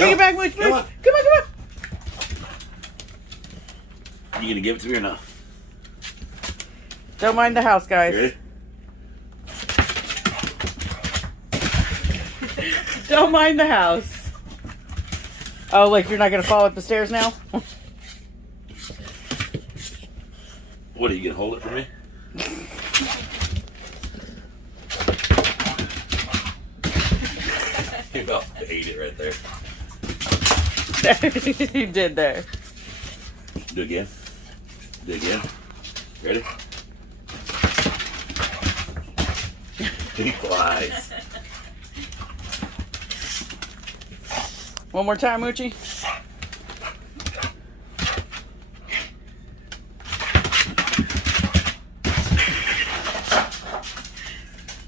Take it back, Mooch. Mooch. Come on, come on. You gonna give it to me or no? Don't mind the house, guys. You ready? Don't mind the house. Oh, like you're not gonna fall up the stairs now? What, are you gonna hold it for me? You about ate it right there. You did there. Do it again. Do it again. Ready? He flies. One more time, Moochie.